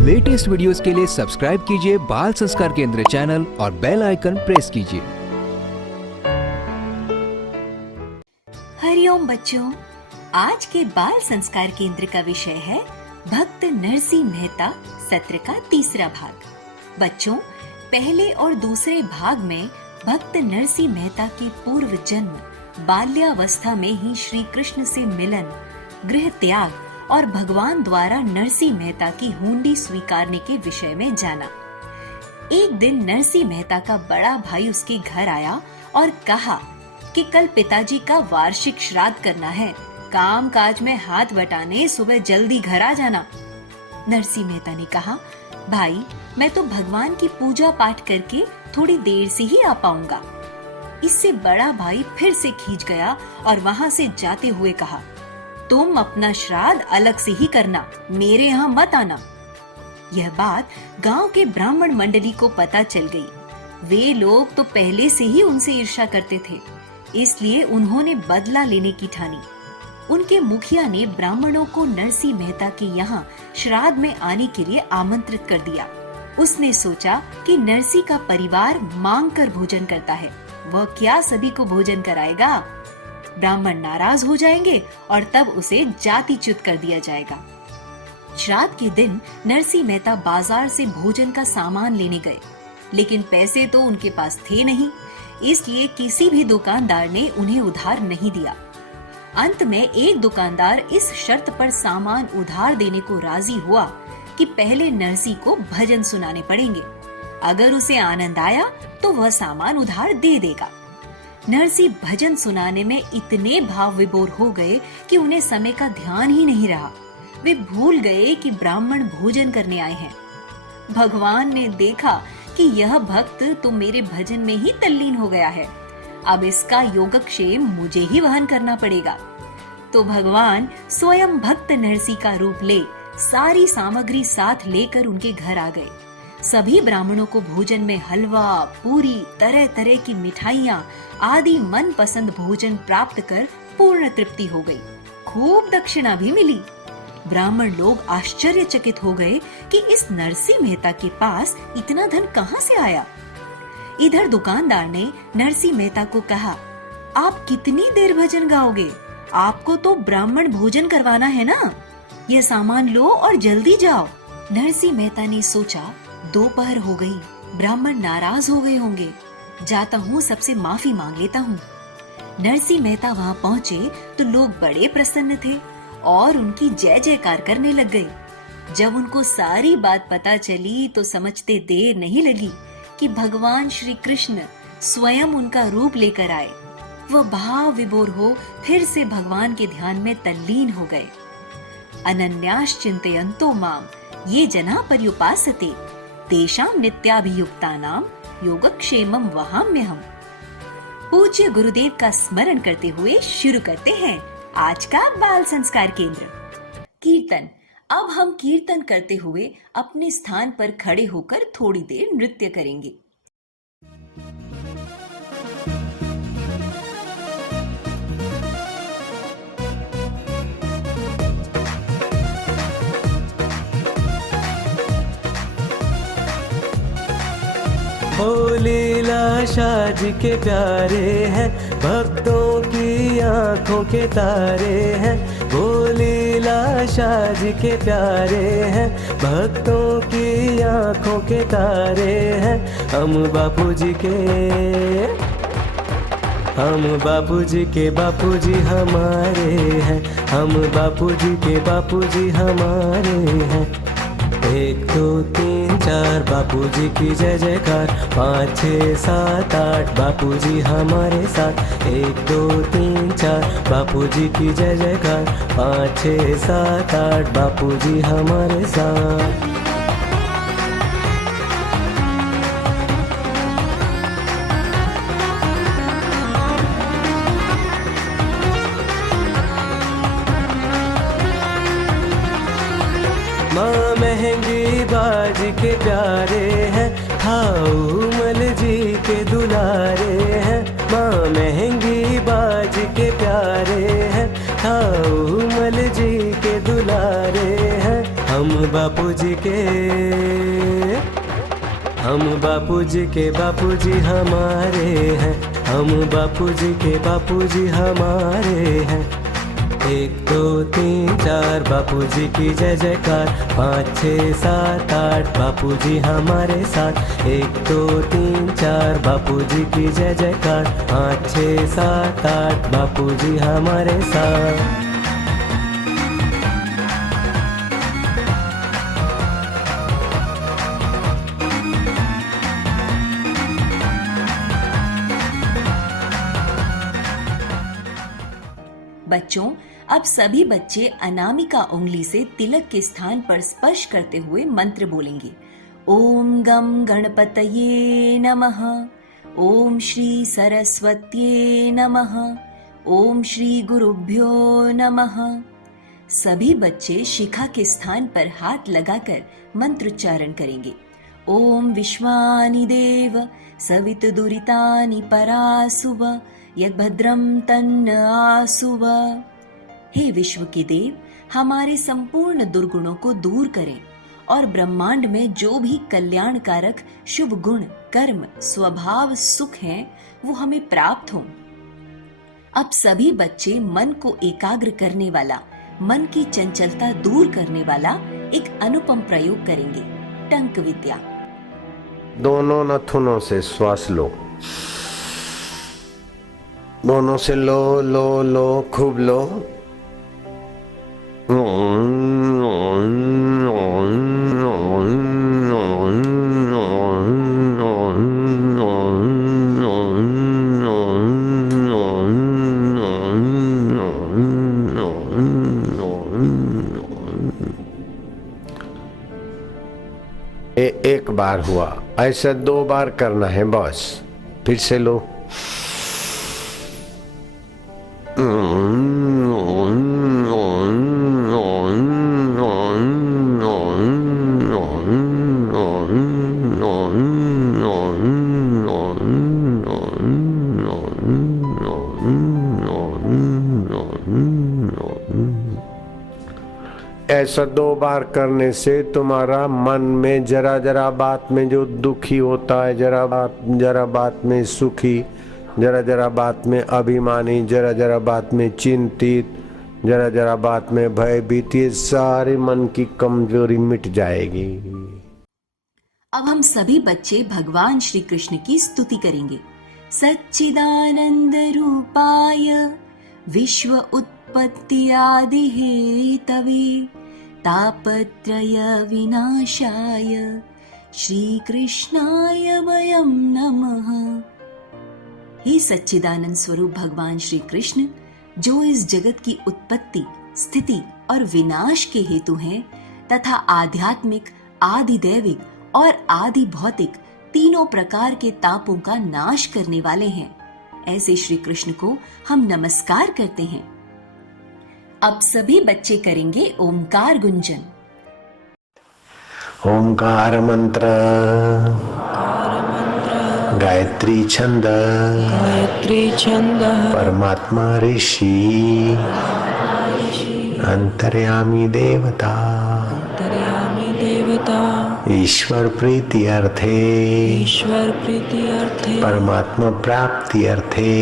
Latest videos के लिए subscribe कीजिए बाल संस्कार केंद्र चैनल और बेल आइकन प्रेस कीजिए। हरिओम बच्चों, आज के बाल संस्कार केंद्र का विषय है भक्त नरसिंह मेहता सत्र का तीसरा भाग। बच्चों, पहले और दूसरे भाग में भक्त नरसिंह मेहता के पूर्व जन्म, बाल्यावस्था में ही श्री कृष्ण से मिलन, गृह त्याग और भगवान द्वारा नरसिंह मेहता की हुंडी स्वीकारने के विषय में जाना। एक दिन नरसिंह मेहता का बड़ा भाई उसके घर आया और कहा कि कल पिताजी का वार्षिक श्राद्ध करना है, काम काज में हाथ बटाने सुबह जल्दी घर आ जाना। नरसिंह मेहता ने कहा, भाई मैं तो भगवान की पूजा पाठ करके थोड़ी देर से ही आ पाऊंगा। इससे बड़ा भाई फिर से खींच गया और वहां से जाते हुए कहा, तुम अपना श्राद्ध अलग से ही करना, मेरे यहाँ मत आना। यह बात गांव के ब्राह्मण मंडली को पता चल गई। वे लोग तो पहले से ही उनसे ईर्ष्या करते थे, इसलिए उन्होंने बदला लेने की ठानी। उनके मुखिया ने ब्राह्मणों को नरसिंह मेहता के यहाँ श्राद्ध में आने के लिए आमंत्रित कर दिया। उसने सोचा कि नरसिंह का परिवार मांग कर भोजन करता है, वह क्या सभी को भोजन कराएगा। ब्राह्मण नाराज हो जाएंगे और तब उसे जातिच्युत कर दिया जाएगा। श्राद्ध के दिन नरसिंह मेहता बाजार से भोजन का सामान लेने गए, लेकिन पैसे तो उनके पास थे नहीं, इसलिए किसी भी दुकानदार ने उन्हें उधार नहीं दिया। अंत में एक दुकानदार इस शर्त पर सामान उधार देने को राजी हुआ कि पहले नरसिंह को भजन सुनाने पड़ेंगे। अगर उसे आनंद आया तो वह सामान उधार दे देगा। नरसिंह भजन सुनाने में इतने भाव विभोर हो गए कि उन्हें समय का ध्यान ही नहीं रहा। वे भूल गए कि ब्राह्मण भोजन करने आए हैं। भगवान ने देखा कि यह भक्त तो मेरे भजन में ही तल्लीन हो गया है, अब इसका योगक्षेम मुझे ही वहन करना पड़ेगा। तो भगवान स्वयं भक्त नरसिंह का रूप ले सारी सामग्री साथ लेकर उनके घर आ गए। सभी ब्राह्मणों को भोजन में हलवा, पूरी, तरह तरह की मिठाइयाँ आदि मन पसंद भोजन प्राप्त कर पूर्ण तृप्ति हो गई। खूब दक्षिणा भी मिली। ब्राह्मण लोग आश्चर्यचकित हो गए कि इस नरसिंह मेहता के पास इतना धन कहाँ से आया। इधर दुकानदार ने नरसिंह मेहता को कहा, आप कितनी देर भजन गाओगे? आपको तो ब्राह्मण भोजन करवाना है ना, ये सामान लो और जल्दी जाओ। नरसिंह मेहता ने सोचा, दोपहर हो गई, ब्राह्मण नाराज हो गए होंगे, जाता हूँ सबसे माफी मांग लेता हूँ। नरसिंह मेहता वहाँ पहुँचे तो लोग बड़े प्रसन्न थे और उनकी जय जयकार करने लग गए। जब उनको सारी बात पता चली तो समझते देर नहीं लगी कि भगवान श्री कृष्ण स्वयं उनका रूप लेकर आए। वह भाव विभोर हो फिर से भगवान के ध्यान में तल्लीन हो गए। अनन्याश्चिन्तयन्तो माम ये जना पर्युपासते तेषां नित्याभियुक्तानां योगक्षेमं वहाम्यहम्। पूज्य गुरुदेव का स्मरण करते हुए शुरू करते हैं आज का बाल संस्कार केंद्र। कीर्तन। अब हम कीर्तन करते हुए अपने स्थान पर खड़े होकर थोड़ी देर नृत्य करेंगे। लीला शाह जी के प्यारे हैं, भक्तों की आंखों के तारे हैं। वो लीला शाह जी के प्यारे हैं, भक्तों की आंखों के तारे हैं। हम बापू जी के बापू जी हमारे हैं, हम बापू जी के बापू जी हमारे हैं। 1 2 3 4 बापू जी की जय जयकार, 5 6 7 8 बापू जी हमारे साथ। 1 2 3 4 बापू जी की जय जयकार, 5 6 7 8 बापू जी हमारे साथ। माँ महंगी बाजी के प्यारे हैं, हाउमल जी के दुलारे हैं। माँ महंगी बाजी के प्यारे हैं, हाउमल जी के दुलारे हैं। हम बापूजी के बापूजी हमारे हैं। हम बापूजी के बापूजी हमारे हैं। 1 2 3 4 बापूजी की जय जयकार। 5 6 7 8 बापूजी हमारे साथ। 1 2 3 4 बापूजी की जय जयकार। 5 6 7 8 बापूजी हमारे साथ। बच्चों, अब सभी बच्चे अनामिका उंगली से तिलक के स्थान पर स्पर्श करते हुए मंत्र बोलेंगे। ओम गम गणपतये नमः। ओम श्री सरस्वत्ये नमः। ओम श्री गुरुभ्यो नमः। सभी बच्चे शिखा के स्थान पर हाथ लगाकर मंत्रोच्चारण करेंगे। ओम विश्वानि देव सवितुर्दुरितानि परासुव यद्भद्रं तन्न आसुव। हे विश्व के देव, हमारे संपूर्ण दुर्गुणों को दूर करें और ब्रह्मांड में जो भी कल्याणकारक शुभ गुण, कर्म, स्वभाव, सुख हैं, वो हमें प्राप्त हों। अब सभी बच्चे मन को एकाग्र करने वाला, मन की चंचलता दूर करने वाला एक अनुपम प्रयोग करेंगे, टंक विद्या। दोनों नथुनों से श्वास लो। दोनों से लो लो लो, खूब लो। एक बार हुआ, ऐसे 2 बार करना है बस। फिर से लो। ऐसा 2 बार करने से तुम्हारा मन में जरा जरा बात में जो दुखी होता है, जरा बात में सुखी, जरा जरा बात में अभिमानी, जरा जरा बात में चिंतित, जरा जरा बात में भयभीत, ये सारे मन की कमजोरी मिट जाएगी। अब हम सभी बच्चे भगवान श्री कृष्ण की स्तुति करेंगे। सच्चिदानंद रूपाय विश्व उत्पत्ति आदि हेतवे तापत्रय विनाशाय श्री कृष्णाय वयम नमः। हे सच्चिदानंद स्वरूप भगवान श्री कृष्ण, जो इस जगत की उत्पत्ति, स्थिति और विनाश के हेतु हैं तथा आध्यात्मिक, आदि दैविक और आदि भौतिक तीनों प्रकार के तापों का नाश करने वाले हैं, ऐसे श्री कृष्ण को हम नमस्कार करते हैं। अब सभी बच्चे करेंगे ओमकार गुंजन। ओमकार मंत्र, गायत्री छंद, परमात्मा ऋषि, अंतर्यामी देवता, ईश्वर प्रीति अर्थे, परमात्मा प्राप्ति अर्थे,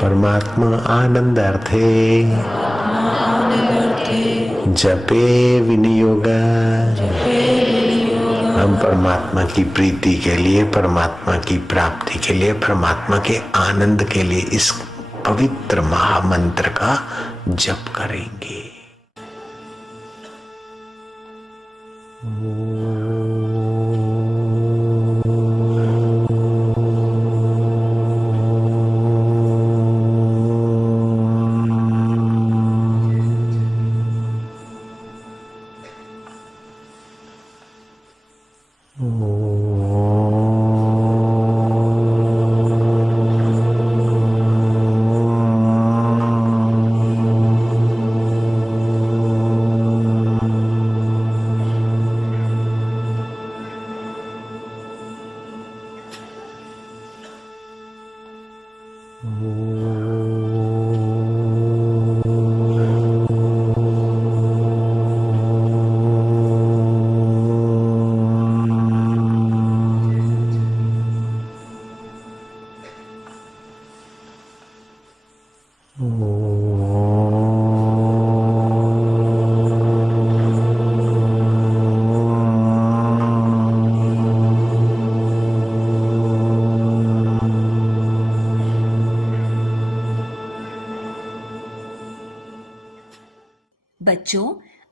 परमात्मा आनंद अर्थे, जपे विनियोग। हम परमात्मा की प्रीति के लिए, परमात्मा की प्राप्ति के लिए, परमात्मा के आनंद के लिए इस पवित्र महामंत्र का जप करेंगे।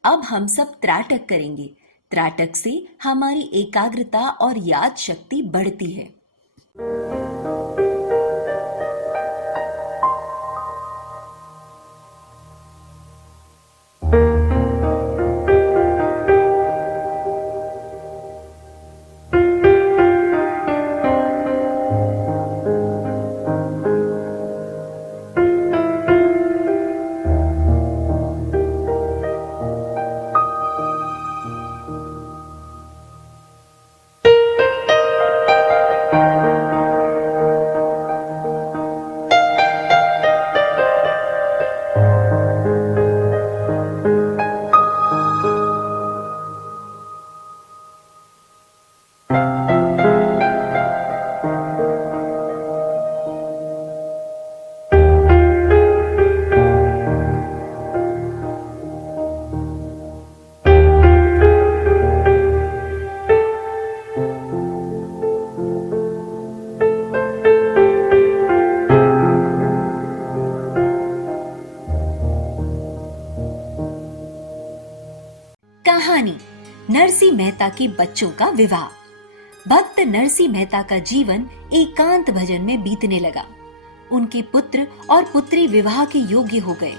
अब हम सब त्राटक करेंगे। त्राटक से हमारी एकाग्रता और याद शक्ति बढ़ती है। कहानी नरसी मेहता के बच्चों का विवाह। भक्त नरसी मेहता का जीवन एकांत भजन में बीतने लगा। उनके पुत्र और पुत्री विवाह के योग्य हो गए।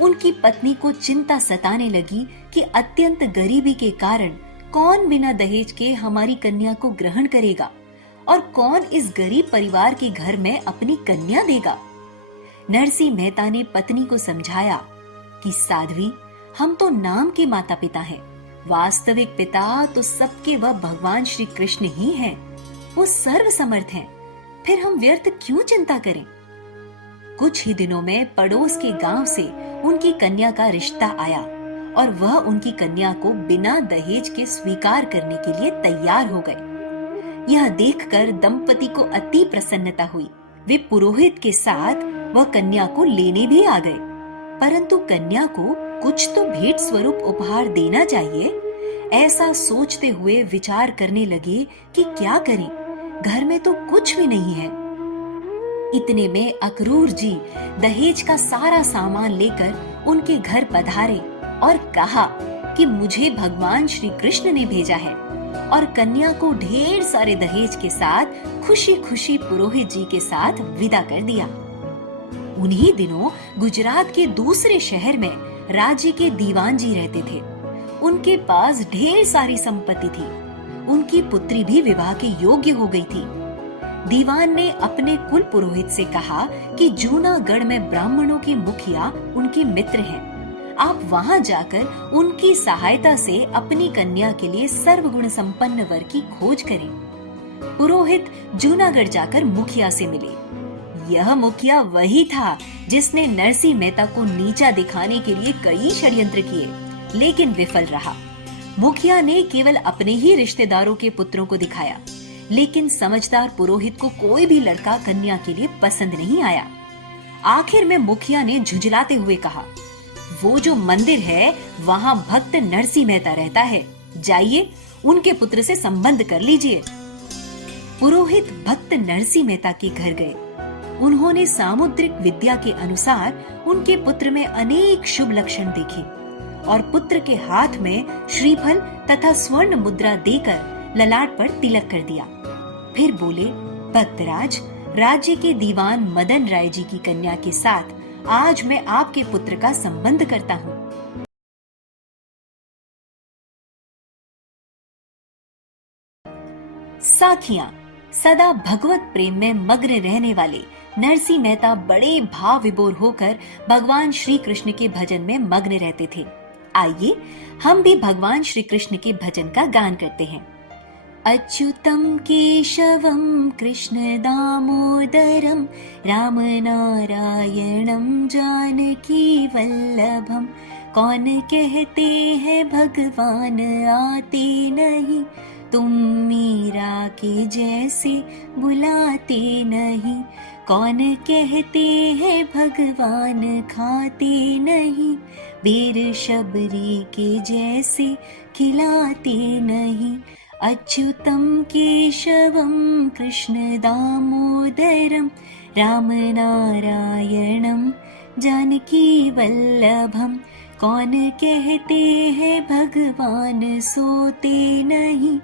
उनकी पत्नी को चिंता सताने लगी कि अत्यंत गरीबी के कारण कौन बिना दहेज के हमारी कन्या को ग्रहण करेगा और कौन इस गरीब परिवार के घर में अपनी कन्या देगा। नरसी मेहता ने पत्नी को समझाया कि साध्वी, हम तो नाम के माता पिता हैं, वास्तविक पिता तो सबके वह भगवान श्री कृष्ण ही हैं। वो सर्व समर्थ हैं, फिर हम व्यर्थ क्यों चिंता करें। कुछ ही दिनों में पड़ोस के गांव से उनकी कन्या का रिश्ता आया और वह उनकी कन्या को बिना दहेज के स्वीकार करने के लिए तैयार हो गए। यह देखकर दंपति को अति प्रसन्नता हुई। वे पुरोहित के साथ वह कन्या को लेने भी आ गए, परंतु कन्या को कुछ तो भेंट स्वरूप उपहार देना चाहिए। ऐसा सोचते हुए विचार करने लगे कि क्या करें, घर में तो कुछ भी नहीं है। इतने में अक्रूर जी दहेज का सारा सामान लेकर उनके घर पधारे और कहा कि मुझे भगवान श्री कृष्ण ने भेजा है, और कन्या को ढेर सारे दहेज के साथ खुशी खुशी पुरोहित जी के साथ विदा कर दिया। उन्हीं दिनों गुजरात के दूसरे शहर में राज्य के दीवान जी रहते थे। उनके पास ढेर सारी संपत्ति थी। उनकी पुत्री भी विवाह के योग्य हो गई थी। दीवान ने अपने कुल पुरोहित से कहा कि जूनागढ़ में ब्राह्मणों के मुखिया उनके मित्र हैं। आप वहां जाकर उनकी सहायता से अपनी कन्या के लिए सर्वगुण संपन्न वर की खोज करें। पुरोहित जूनागढ़ जाकर मुखिया से मिले। यह मुखिया वही था जिसने नरसी मेहता को नीचा दिखाने के लिए कई षड्यंत्र किए, लेकिन विफल रहा। मुखिया ने केवल अपने ही रिश्तेदारों के पुत्रों को दिखाया, लेकिन समझदार पुरोहित को कोई भी लड़का कन्या के लिए पसंद नहीं आया। आखिर में मुखिया ने झुंझलाते हुए कहा, वो जो मंदिर है वहाँ भक्त नरसी मेहता रहता है, जाइए उनके पुत्र से संबंध कर लीजिए। पुरोहित भक्त नरसी मेहता के घर गए। उन्होंने सामुद्रिक विद्या के अनुसार उनके पुत्र में अनेक शुभ लक्षण देखे और पुत्र के हाथ में श्रीफल तथा स्वर्ण मुद्रा देकर ललाट पर तिलक कर दिया। फिर बोले, भक्तराज, राज्य के दीवान मदन राय जी की कन्या के साथ आज मैं आपके पुत्र का संबंध करता हूँ। साखियां। सदा भगवत प्रेम में मग्न रहने वाले नरसी मेहता बड़े भाव विभोर होकर भगवान श्री कृष्ण के भजन में मग्न रहते थे। आइए हम भी भगवान श्री कृष्ण के भजन का गान करते हैं। अच्युतम केशवम कृष्ण दामोदरम राम नारायणम जानकी वल्लभम। कौन कहते हैं भगवान आते नहीं, तुम मीरा के जैसे बुलाते नहीं। कौन कहते हैं भगवान खाते नहीं, वीर शबरी के जैसे खिलाते नहीं। अच्युतम केशवम कृष्ण दामोदरम राम नारायणम जानकी वल्लभम। कौन कहते हैं भगवान सोते नहीं,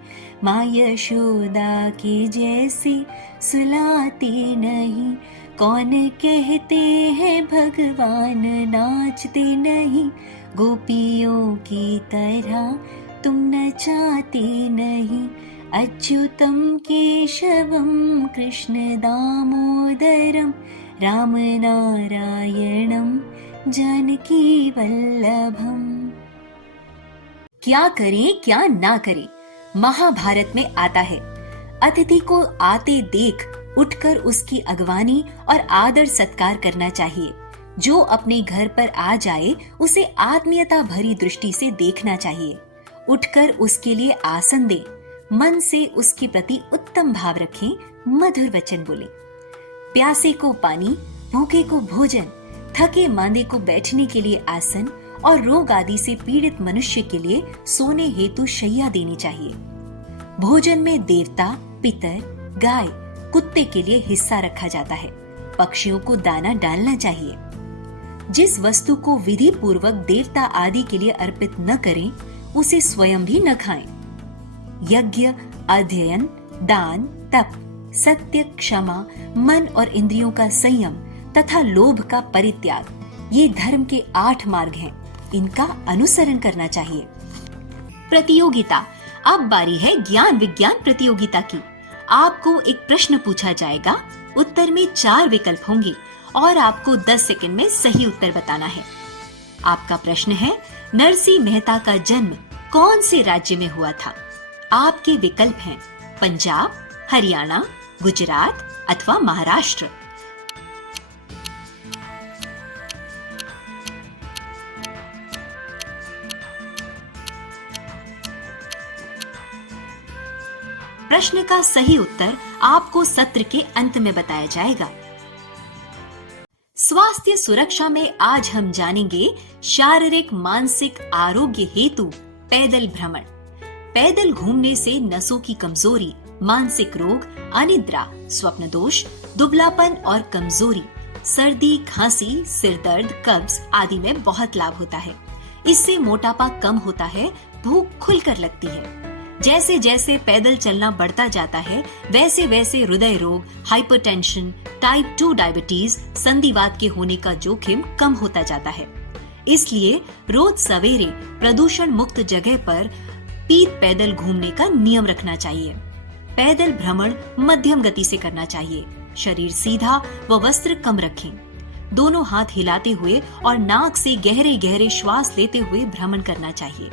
माँ यशोदा के जैसे सुलाते नहीं। कौन कहते हैं भगवान नाचते नहीं, गोपियों की तरह तुम नचाते नहीं। अच्युतम केशवम कृष्ण दामोदरम, राम नारायणम जानकी वल्लभम। क्या करें क्या ना करें, महाभारत में आता है, अतिथि को आते देख उठकर उसकी अगवानी और आदर सत्कार करना चाहिए। जो अपने घर पर आ जाए उसे आत्मीयता भरी दृष्टि से देखना चाहिए। उठकर उसके लिए आसन दें, मन से उसके प्रति उत्तम भाव रखें, मधुर वचन बोलें। प्यासे को पानी, भूखे को भोजन, थके मांदे को बैठने के लिए आसन और रोग आदि से पीड़ित मनुष्य के लिए सोने हेतु शैया देनी चाहिए। भोजन में देवता, पितर, गाय, कुत्ते के लिए हिस्सा रखा जाता है। पक्षियों को दाना डालना चाहिए। जिस वस्तु को विधि पूर्वक देवता आदि के लिए अर्पित न करें, उसे स्वयं भी न खाएं। यज्ञ, अध्ययन, दान, तप, सत्य, क्षमा, मन और इंद्रियों का संयम तथा लोभ का परित्याग, ये धर्म के 8 मार्ग हैं। इनका अनुसरण करना चाहिए। प्रतियोगिता। अब बारी है ज्ञान विज्ञान प्रतियोगिता की। आपको एक प्रश्न पूछा जाएगा, उत्तर में 4 विकल्प होंगे और आपको 10 सेकंड में सही उत्तर बताना है। आपका प्रश्न है, नरसिंह मेहता का जन्म कौन से राज्य में हुआ था? आपके विकल्प हैं पंजाब, हरियाणा, गुजरात अथवा महाराष्ट्र। प्रश्न का सही उत्तर आपको सत्र के अंत में बताया जाएगा। स्वास्थ्य सुरक्षा में आज हम जानेंगे शारीरिक मानसिक आरोग्य हेतु पैदल भ्रमण। पैदल घूमने से नसों की कमजोरी, मानसिक रोग, अनिद्रा, स्वप्न दोष, दुबलापन और कमजोरी, सर्दी, खांसी, सिर दर्द, कब्ज आदि में बहुत लाभ होता है। इससे मोटापा कम होता है, भूख खुलकर लगती है। जैसे जैसे पैदल चलना बढ़ता जाता है, वैसे वैसे हृदय रोग, हाइपरटेंशन, टाइप 2 डायबिटीज, संधिवात के होने का जोखिम कम होता जाता है। इसलिए रोज सवेरे प्रदूषण मुक्त जगह पर पीठ पैदल घूमने का नियम रखना चाहिए। पैदल भ्रमण मध्यम गति से करना चाहिए। शरीर सीधा व वस्त्र कम रखें। दोनों हाथ हिलाते हुए और नाक से गहरे गहरे श्वास लेते हुए भ्रमण करना चाहिए।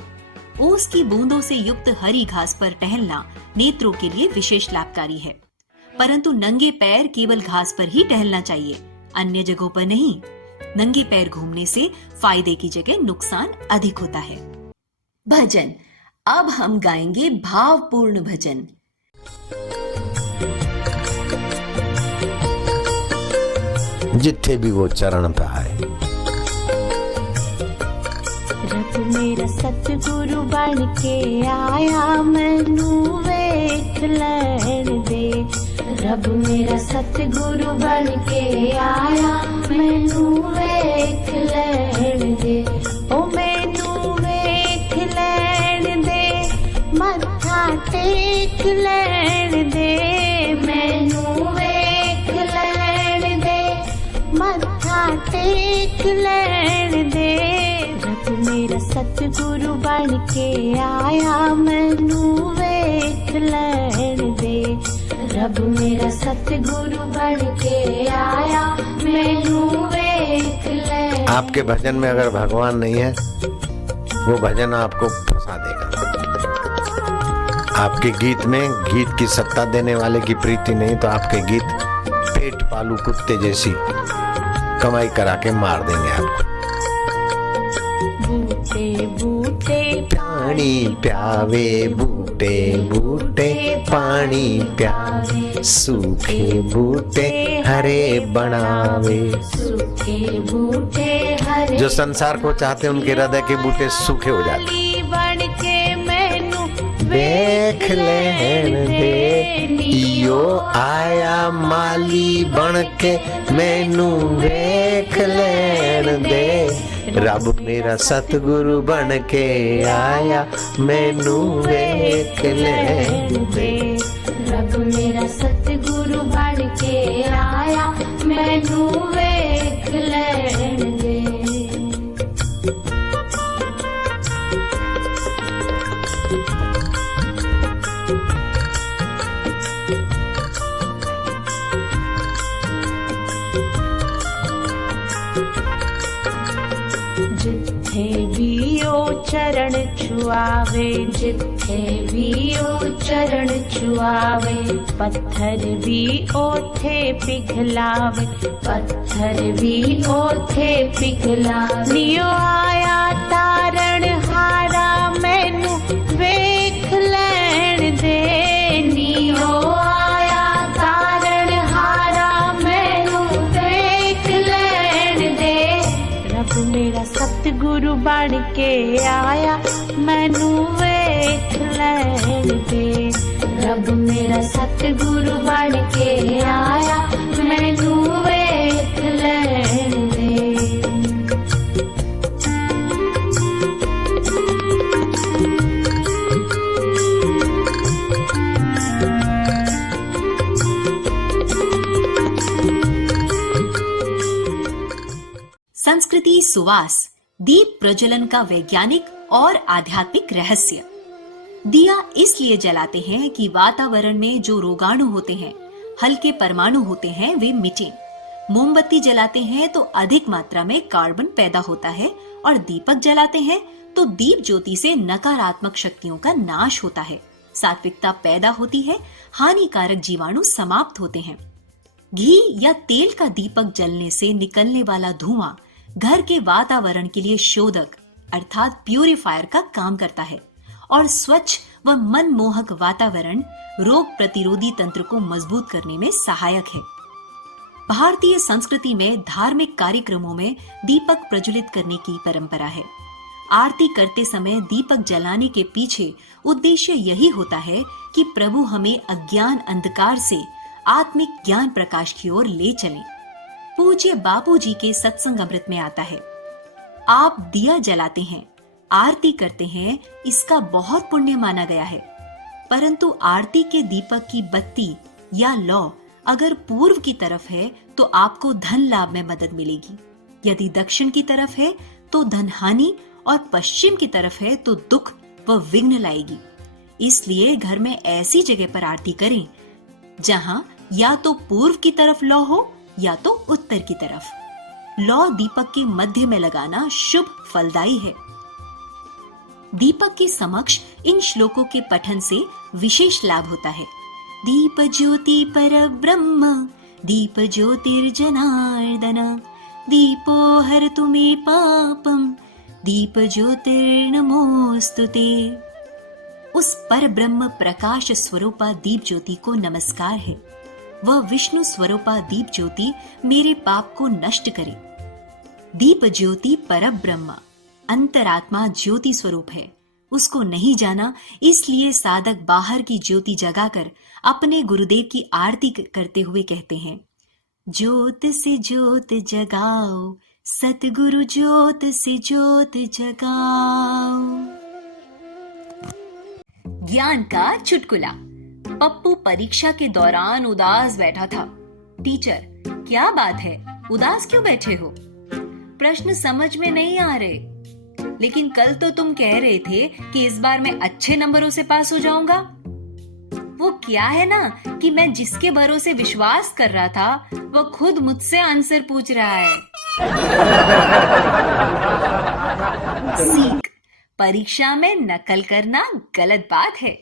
ओस की बूंदों से युक्त हरी घास पर टहलना नेत्रों के लिए विशेष लाभकारी है, परंतु नंगे पैर केवल घास पर ही टहलना चाहिए, अन्य जगहों पर नहीं। नंगे पैर घूमने से फायदे की जगह नुकसान अधिक होता है। भजन। अब हम गाएंगे भावपूर्ण भजन। जिथे भी वो चरण पे आए। रब मेरा सतगुरु बन के आया, मैनू वेख लैण दे। रब मेरा सतगुरु बन के आया, मैनू वेख लैण दे। ओ मैनू वेख लैण दे, मत्था टेक लैण दे। मैनू वेख लैण दे, मत्था टेक लैण दे। रब मेरा सतगुरु बन के आया, मैनू वेख लैण दे। रब मेरा सतगुरु बन के आया, मैनू वेख लैण। आपके भजन में अगर भगवान नहीं है, वो भजन आपको फंसा देगा। आपके गीत में गीत की सत्ता देने वाले की प्रीति नहीं तो आपके गीत पेट पालू कुत्ते जैसी कमाई करा के मार देंगे आपको। बूटे बूटे पानी प्यावे, बूटे बूटे पानी प्यावे, सूखे बूटे हरे बनावे। सूखे बूटे हरे। जो संसार को चाहते हैं उनके हृदय के बूटे सूखे हो जाते हैं। बन के मैनू देख लेन दे, इयो आया माली बन के मैनू देख लेन दे। रब मेरा सतगुरु बन के आया मैनू वेख लैण दे। रब मेरा सतगुरु बन के आया मैनू वेख लैण दे। जिथे भी ओ चरण छुआवे, जिथे भी ओ चरण छुआवे, पत्थर भी ओथे पिघलावे, पत्थर भी ओथे पिघलावे। नियो आया तारण हारा मैनू वेख लैण दे। नियो आया तारण हारा मैनू वेख लैण दे। रब मेरा सतगुरु बन के आया मैनू वेख लैण दे। रब मेरा सतगुरु बन के आया मैनू वेख लैण दे। संस्कृति सुवास दीप प्रज्वलन का वैज्ञानिक और आध्यात्मिक रहस्य। दिया इसलिए जलाते हैं कि वातावरण में जो रोगाणु होते हैं, हल्के परमाणु होते हैं, वे मिटें। मोमबत्ती जलाते हैं तो अधिक मात्रा में कार्बन पैदा होता है और दीपक जलाते हैं तो दीप ज्योति से नकारात्मक शक्तियों का नाश होता है, सात्विकता पैदा होती है, हानिकारक जीवाणु समाप्त होते हैं। घी या तेल का दीपक जलने से निकलने वाला धुआं घर के वातावरण के लिए शोधक अर्थात प्यूरिफायर का काम करता है और स्वच्छ व मनमोहक वातावरण रोग प्रतिरोधी तंत्र को मजबूत करने में सहायक है। भारतीय संस्कृति में धार्मिक कार्यक्रमों में दीपक प्रज्वलित करने की परंपरा है। आरती करते समय दीपक जलाने के पीछे उद्देश्य यही होता है कि प्रभु हमें अज्ञान अंधकार से आत्मिक ज्ञान प्रकाश की ओर ले चलें। पूज्य बापू जी के सत्संग अमृत में आता है, आप दिया जलाते हैं, आरती करते हैं, इसका बहुत पुण्य माना गया है। परंतु आरती के दीपक की बत्ती या लौ अगर पूर्व की तरफ है तो आपको धन लाभ में मदद मिलेगी, यदि दक्षिण की तरफ है तो धन हानि और पश्चिम की तरफ है तो दुख व विघ्न लाएगी। इसलिए घर में ऐसी जगह पर आरती करें जहां या तो पूर्व की तरफ लौ हो या तो उत्तर की तरफ। लौ दीपक के मध्य में लगाना शुभ फलदायी है। दीपक के समक्ष इन श्लोकों के पठन से विशेष लाभ होता है। दीप ज्योति पर ब्रह्म, दीप ज्योतिर्जनार्दन, दीपो हरतु मे पापम, दीप ज्योतिर्नमोस्तुते। उस पर ब्रह्म प्रकाश स्वरूपा दीप ज्योति को नमस्कार है। वह विष्णु स्वरूपा दीप ज्योति मेरे पाप को नष्ट करे। दीप ज्योति पर ब्रह्म अंतरात्मा ज्योति स्वरूप है, उसको नहीं जाना, इसलिए साधक बाहर की ज्योति जगाकर अपने गुरुदेव की आरती करते हुए कहते हैं, ज्योत से ज्योत जगाओ, सतगुरु ज्योत से ज्योत जगाओ। ज्ञान का चुटकुला। पप्पू परीक्षा के दौरान उदास बैठा था। टीचर, क्या बात है, उदास क्यों बैठे हो? प्रश्न समझ में नहीं आ रहे, लेकिन कल तो तुम कह रहे थे कि इस बार मैं अच्छे नंबरों से पास हो जाऊंगा। वो क्या है ना कि मैं जिसके भरोसे विश्वास कर रहा था वो खुद मुझसे आंसर पूछ रहा है। सीख, परीक्षा में नकल करना गलत बात है।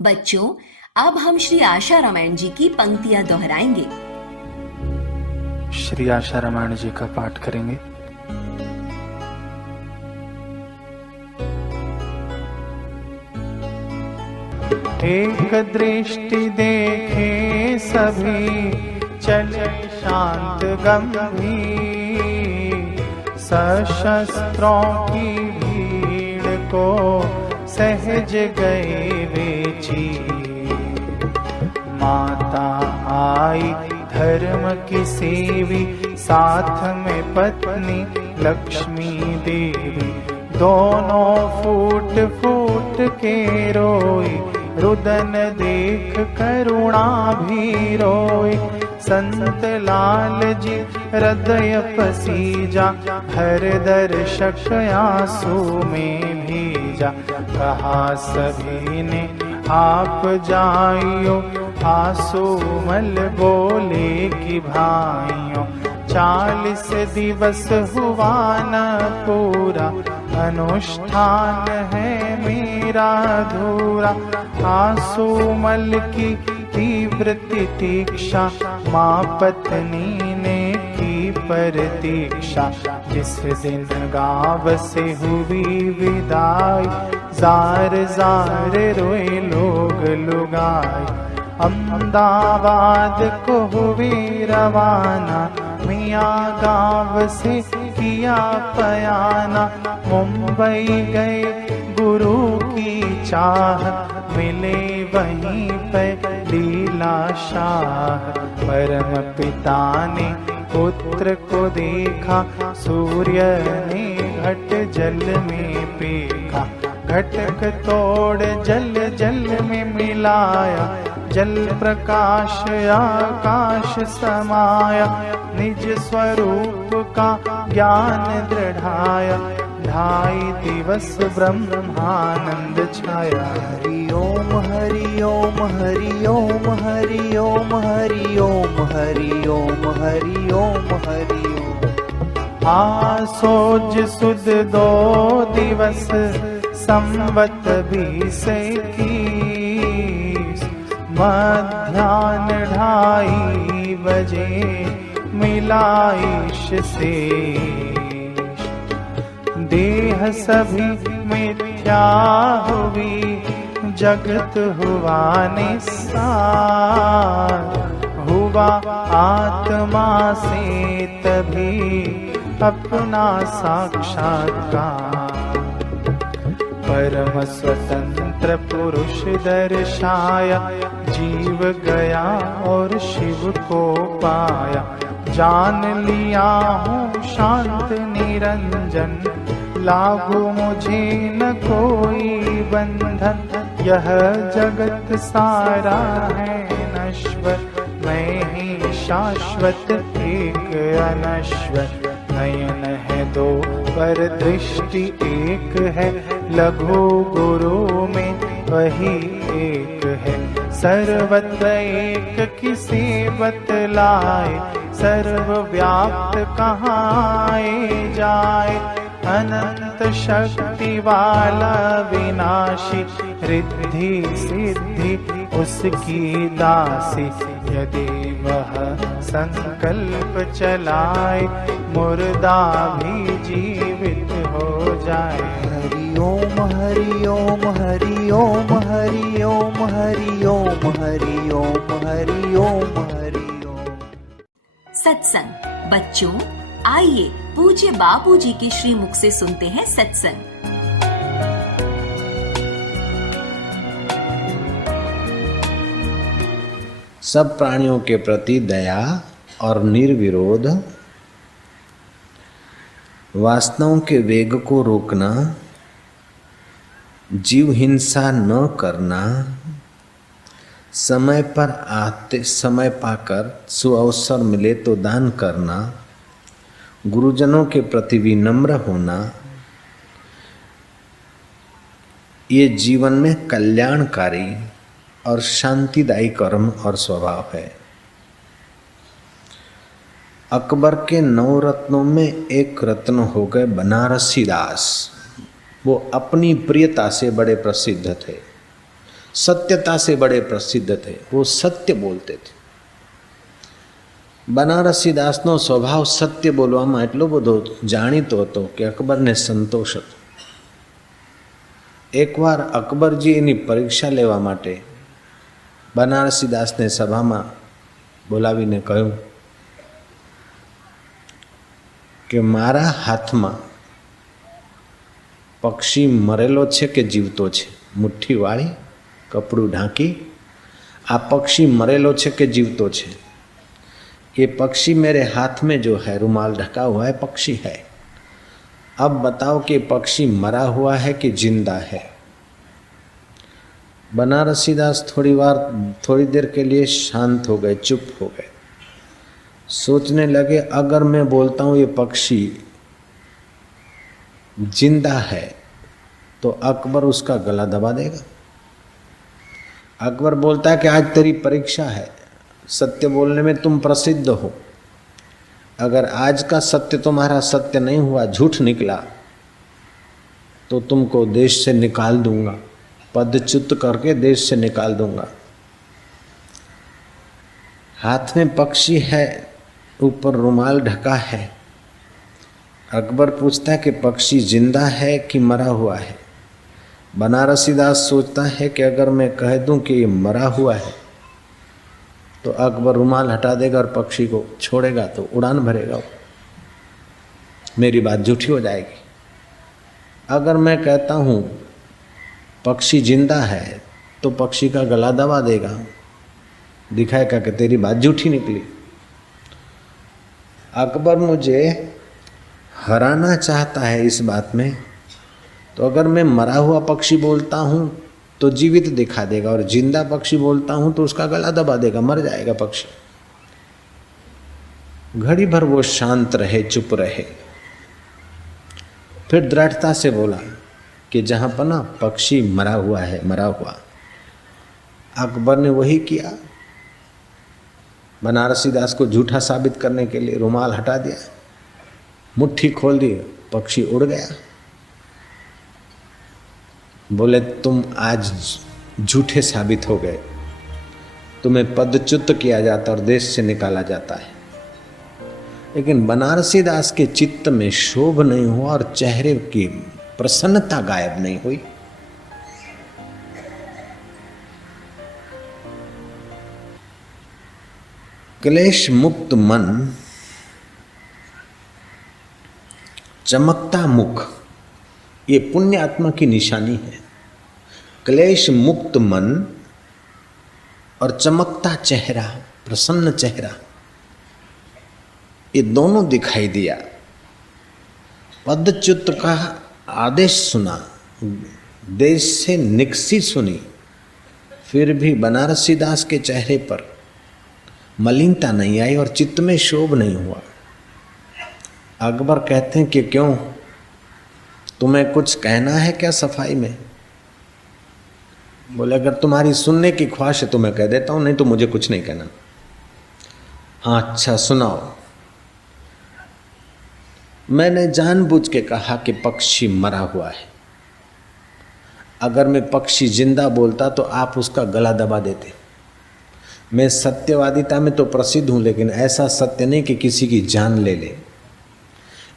बच्चों, अब हम श्री आशा रामायण जी की पंक्तियां दोहराएंगे। श्री आशा रामायण जी का पाठ करेंगे। एक दृष्टि देखे सभी, चले शांत गंभीर, सशस्त्रों की भीड़ को सहज गए वे चीर। माता आई धर्म की सेवी, साथ में पत्नी लक्ष्मी देवी। दोनों फूट फूट के रोई, रुदन देख करुणा भी रोई। संत लाल जी हृदय पसीजा, हर दर्शक आंसू में भीजा। कहा सभी ने आप जाइयो, आंसू मल बोले कि भाइयों। 40 दिवस हुआ न पूरा, अनुष्ठान है मेरा अधूरा। आंसू मल की तीव्र तितीक्षा, माँ पत्नी ने की प्रतीक्षा। जिस दिन गाँव से हुई विदाई, जार जार रोए लोग लुगाई। अहमदाबाद को हुए रवाना, मियाँ गाँव से किया पयाना। मुंबई गए गुरु की चाह, मिले वहीं पे लीला शाह। परम पिता ने पुत्र को देखा, सूर्य ने घट जल में पेखा। घटक तोड़ जल जल में मिलाया, जल प्रकाश आकाश समाया। निज स्वरूप का ज्ञान दृढ़ाया, 2.5 दिवस ब्रह्मानंद छाया। हरि ओम हरि ओम हरि ओम हरि ओम हरि ओम हरि ओम हरि ओम हरि ओम। आसोज सुद 2 दिवस, संवत 2021। मध्याह्न 2:30 बजे मिलाइश से। देह सभी मिथ्या हुई, जगत हुआ निस्सार। हुआ आत्मा से तभी अपना साक्षात्कार। परम स्वतंत्र पुरुष दर्शाया, जीव गया और शिव को पाया। जान लिया हूँ शांत निरंजन, लागू मुझे न कोई बंधन। यह जगत सारा है नश्वर, मैं ही शाश्वत एक अनश्वर। नयन है 2 पर दृष्टि एक है, लघु गुरु में वही एक है। सर्वत्र एक किसे बतलाए, सर्वव्याप्त कहाँ जाए। अनंत शक्ति वाला विनाशी, रिद्धि सिद्धि उसकी दासी। यदि वह संकल्प चलाए, मुर्दा भी जीवित हो जाए। हरि ओम हरि ओम हरि ओम हरि ओम हरि ओम हरि ओम हरि ओम हरि ओम। सत्संग। बच्चों, आइए पूज्य बापूजी के श्रीमुख से सुनते हैं सत्संग। सब प्राणियों के प्रति दया और निर्विरोध, वासनाओं के वेग को रोकना, जीव हिंसा न करना, समय पर आते समय पाकर सुअवसर मिले तो दान करना, गुरुजनों के प्रति विनम्र होना, ये जीवन में कल्याणकारी और शांतिदायी कर्म और स्वभाव है। अकबर के 9 रत्नों में एक रत्न हो गए बनारसी दास। वो अपनी प्रियता से बड़े प्रसिद्ध थे, सत्यता से बड़े प्रसिद्ध थे, वो सत्य बोलते थे। બનારસી દાસનો સ્વભાવ સત્ય બોલવામાં એટલો બધો જાણીતો હતો કે અકબરને સંતોષ હતો. એકવાર અકબરજી એની પરીક્ષા લેવા માટે બનારસી દાસને સભામાં બોલાવીને કહ્યું કે મારા હાથમાં પક્ષી મરેલો છે કે જીવતો છે, મુઠ્ઠી વાળી કપડું ઢાંકી આ પક્ષી મરેલો છે કે જીવતો છે? ये पक्षी मेरे हाथ में जो है रुमाल ढका हुआ है पक्षी है, अब बताओ कि पक्षी मरा हुआ है कि जिंदा है। बनारसीदास थोड़ी देर के लिए शांत हो गए, चुप हो गए। सोचने लगे अगर मैं बोलता हूँ ये पक्षी जिंदा है तो अकबर उसका गला दबा देगा। अकबर बोलता है कि आज तेरी परीक्षा है, सत्य बोलने में तुम प्रसिद्ध हो। अगर आज का सत्य तुम्हारा सत्य नहीं हुआ, झूठ निकला, तो तुमको देश से निकाल दूंगा, पदच्युत करके देश से निकाल दूंगा। हाथ में पक्षी है, ऊपर रुमाल ढका है। अकबर पूछता है कि पक्षी जिंदा है कि मरा हुआ है। बनारसीदास सोचता है कि अगर मैं कह दूं कि ये मरा हुआ है तो अकबर रुमाल हटा देगा और पक्षी को छोड़ेगा तो उड़ान भरेगा वो, मेरी बात झूठी हो जाएगी। अगर मैं कहता हूँ पक्षी जिंदा है तो पक्षी का गला दबा देगा, दिखाएगा कि तेरी बात झूठी निकली। अकबर मुझे हराना चाहता है इस बात में, तो अगर मैं मरा हुआ पक्षी बोलता हूँ तो जीवित दिखा देगा और जिंदा पक्षी बोलता हूँ तो उसका गला दबा देगा, मर जाएगा पक्षी। घड़ी भर वो शांत रहे, चुप रहे। फिर दृढ़ता से बोला कि जहाँ पर ना पक्षी मरा हुआ है, मरा हुआ। अकबर ने वही किया, बनारसीदास को झूठा साबित करने के लिए रुमाल हटा दिया, मुट्ठी खोल दी, पक्षी उड़ गया। बोले तुम आज झूठे साबित हो गए, तुम्हें पदच्युत किया जाता और देश से निकाला जाता है। लेकिन बनारसीदास के चित्त में शोभ नहीं हुआ और चेहरे की प्रसन्नता गायब नहीं हुई। क्लेश मुक्त मन, चमकता मुख, ये पुण्य आत्मा की निशानी है। क्लेश मुक्त मन और चमकता चेहरा, प्रसन्न चेहरा, ये दोनों दिखाई दिया। पदच्युत का आदेश सुना, देश से निक्सी सुनी, फिर भी बनारसीदास के चेहरे पर मलिनता नहीं आई और चित्त में शोभ नहीं हुआ। अकबर कहते हैं कि क्यों, तुम्हें कुछ कहना है क्या सफाई में? बोले अगर तुम्हारी सुनने की ख्वाहिश है तो मैं कह देता हूं, नहीं तो मुझे कुछ नहीं कहना। हाँ अच्छा सुनाओ। मैंने जानबूझ के कहा कि पक्षी मरा हुआ है। अगर मैं पक्षी जिंदा बोलता तो आप उसका गला दबा देते। मैं सत्यवादिता में तो प्रसिद्ध हूं, लेकिन ऐसा सत्य नहीं कि किसी की जान ले ले।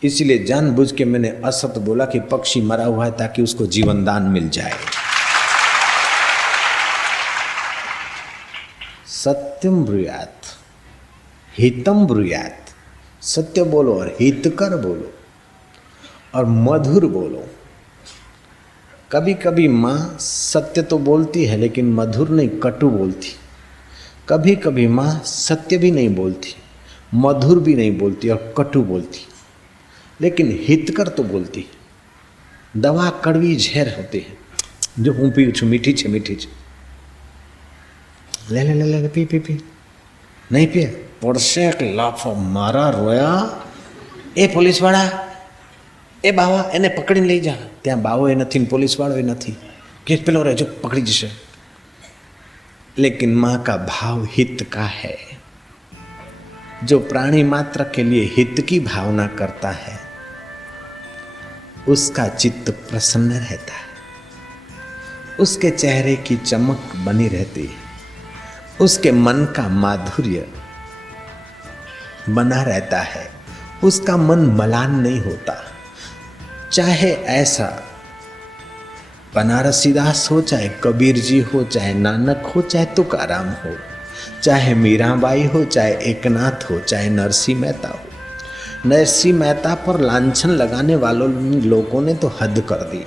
इसलिए जानबूझ के मैंने असत्य बोला कि पक्षी मरा हुआ है ताकि उसको जीवन दान मिल जाए। सत्यम ब्रूयात हितम ब्रूयात, सत्य बोलो और हितकर बोलो और मधुर बोलो। कभी कभी माँ सत्य तो बोलती है लेकिन मधुर नहीं, कटु बोलती। कभी कभी माँ सत्य भी नहीं बोलती, मधुर भी नहीं बोलती और कटु बोलती, लेकिन हितकर तो बोलती। दवा कड़वी झेर होती है, जो हूँ पी छू मीठी छे मीठी छे, ले ले ले ले पी पी पी, नहीं पिए પડશે એક લાફો મારા રોયા। એ પોલીસવાળા, એ બાવા એને પકડીને લઈ જા। ત્યાં બાવો એ નથી, પોલીસવાળો એ નથી, કે પેલો રહેજો પકડી જશે। लेकिन माँ का भाव हित का है। जो प्राणी मात्र के लिए हित की भावना करता है उसका चित्त प्रसन्न रहता है, उसके चेहरे की चमक बनी रहती है, उसके मन का माधुर्य बना रहता है, उसका मन मलान नहीं होता। चाहे ऐसा बनारसीदास हो, चाहे कबीर जी हो, चाहे नानक हो, चाहे तुकाराम हो, चाहे मीराबाई हो, चाहे एकनाथ हो, चाहे नरसिंह मेहता हो। नरसिंह मेहता पर लांछन लगाने वालों लोगों ने तो हद कर दी।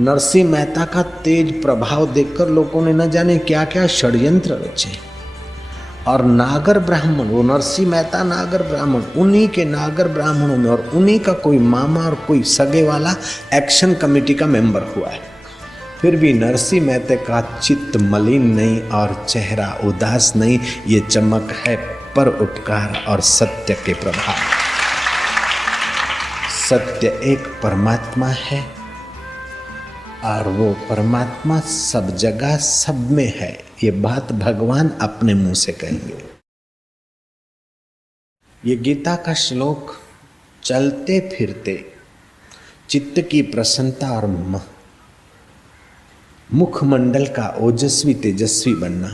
नरसिंह मेहता का तेज प्रभाव देखकर लोगों ने न जाने क्या क्या षड्यंत्र रचे और नागर ब्राह्मण, वो नरसिंह मेहता नागर ब्राह्मण, उन्हीं के नागर ब्राह्मणों में और उन्हीं का कोई मामा और कोई सगे वाला एक्शन कमेटी का मेंबर हुआ है। फिर भी नरसिंह मेहता का चित्त मलिन नहीं और चेहरा उदास नहीं। ये चमक है पर उपकार और सत्य के प्रभाव। सत्य एक परमात्मा है और वो परमात्मा सब जगह सब में है। ये बात भगवान अपने मुंह से कहेंगे। ये गीता का श्लोक चलते फिरते चित्त की प्रसन्नता और मुखमंडल का ओजस्वी तेजस्वी बनना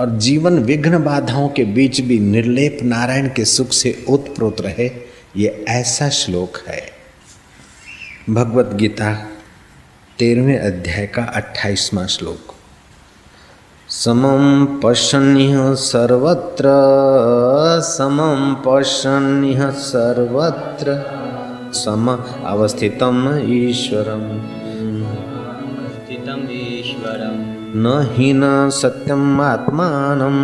और जीवन विघ्न बाधाओं के बीच भी निर्लेप नारायण के सुख से ओतप्रोत रहे, ये ऐसा श्लोक है। भगवत गीता 13वें अध्याय का 28वां श्लोक। समं पश्यन्निह सर्वत्र, समं पश्यन्निह सर्वत्र, सम अवस्थितम् ईश्वरम्, न हि न सत्यम् आत्मानं,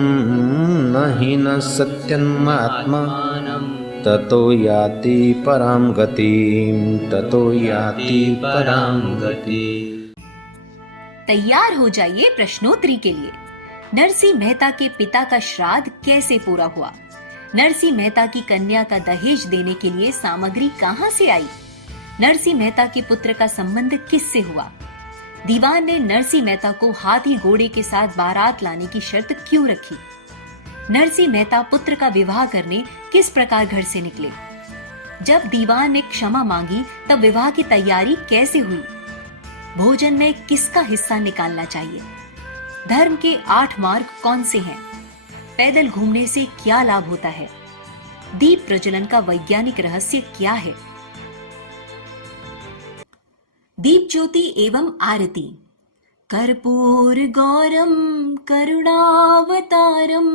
न हि न सत्यम् आत्मानं, ततो याति परां गतिं, ततो याति परां गतिं। तैयार हो जाइए प्रश्नोत्तरी के लिए। नरसिंह मेहता के पिता का श्राद्ध कैसे पूरा हुआ? नरसिंह मेहता की कन्या का दहेज देने के लिए सामग्री कहां से आई? नरसिंह मेहता के पुत्र का संबंध किससे हुआ? दीवान ने नरसिंह मेहता को हाथी घोड़े के साथ बारात लाने की शर्त क्यों रखी? नरसिंह मेहता पुत्र का विवाह करने किस प्रकार घर से निकले? जब दीवान ने क्षमा मांगी तब विवाह की तैयारी कैसे हुई? भोजन में किसका हिस्सा निकालना चाहिए? धर्म के 8 मार्ग कौन से हैं? पैदल घूमने से क्या लाभ होता है? दीप प्रज्वलन का वैज्ञानिक रहस्य क्या है? दीप ज्योति एवं आरती। कर्पूर गौरम करुणावतारम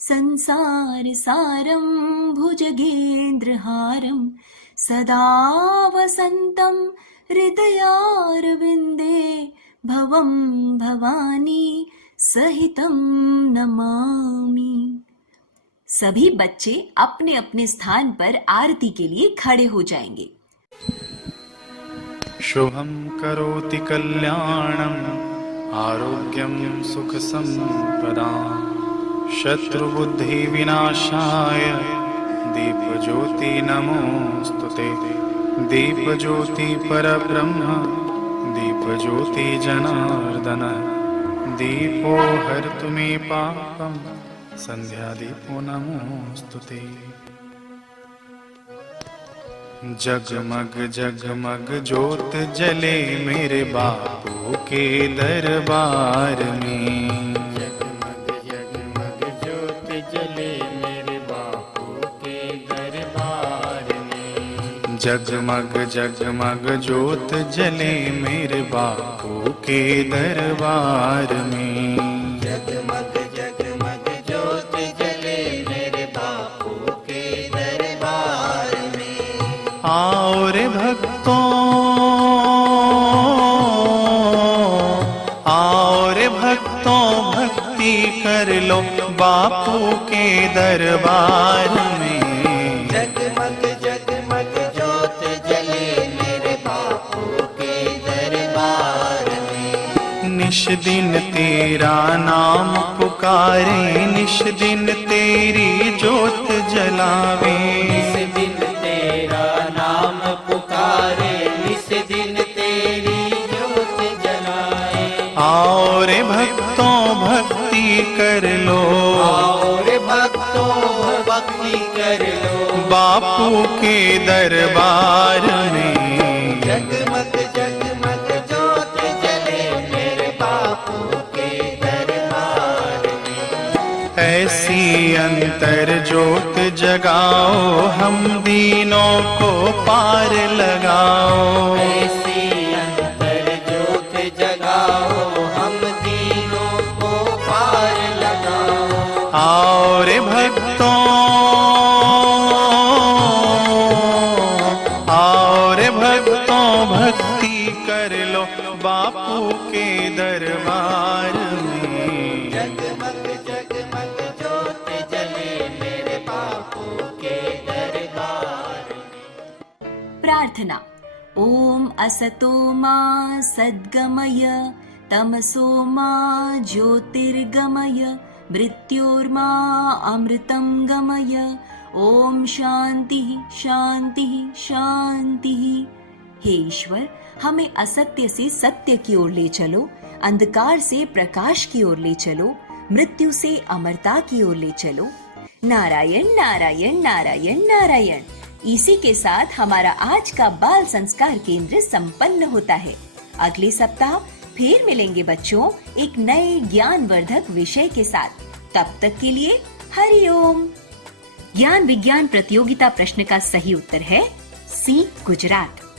संसार सारम भुजगेंद्रहारम सदा वसंतम हृदयारविंदे भवम भवानी सहितम नमामि। सभी बच्चे अपने अपने स्थान पर आरती के लिए खड़े हो जाएंगे। शुभं करोति कल्याणम् आरोग्यं सुख संपदां शत्रुबुद्धि विनाशाय दीपज्योति नमोस्तुते। दीपज्योति परब्रह्म दीपज्योति जनार्दन दीपो हरतु मे पापं संध्यादीपो नमोस्तुते। जगमग जगमग ज्योत जले मेरे बापू के दरबार में। जगमग जगमग ज्योत जले मेरे बापू के दरबार में। जगमग जगमग ज्योत जले मेरे बापू के दरबार में। जगमग जगमग ज्योत जले मेरे बापू के दरबार में। आओ रे भक्तों, आओ रे भक्तों, भक्ति कर लो बापू के दरबार में। जगमग जगमग ज्योत जले मेरे बापू के दरबार में। निश दिन तेरा नाम पुकारे, निश दिन तेरी ज्योत जलावे। निश दिन तेरा नाम पुकारे, निश दिन तेरी ज्योत जलाए। आओ रे भक्तों भक्ति कर लो, आओ रे भक्तों भक्ति कर लो बापू के दरबार में। जगमग जगमग ज्योत जले मेरे बापू के दरबार में। ऐसी अंतर ज्योत जगाओ, हम दीनों को पार लगाओ। ऐसी अंतर ज्योत जगाओ, हम दीनों को पार लगाओ। आओ रे भक्तों, आओ रे भक्तों भक्ति कर लो बापू के दरबार में। जगमग जगमग प्रार्थना। ओम असतो मा सद्गमय तमसो मा ज्योतिर्गमय मृत्योर्मा अमृतं गमय। ओम शांति शांति शांति। हे ईश्वर, हमें असत्य से सत्य की ओर ले चलो, अंधकार से प्रकाश की ओर ले चलो, मृत्यु से अमरता की ओर ले चलो। नारायण नारायण नारायण नारायण। इसी के साथ हमारा आज का बाल संस्कार केंद्र संपन्न होता है। अगले सप्ताह फिर मिलेंगे बच्चों एक नए ज्ञानवर्धक विषय के साथ। तब तक के लिए हरि ओम। ज्ञान विज्ञान प्रतियोगिता प्रश्न का सही उत्तर है सी, गुजरात।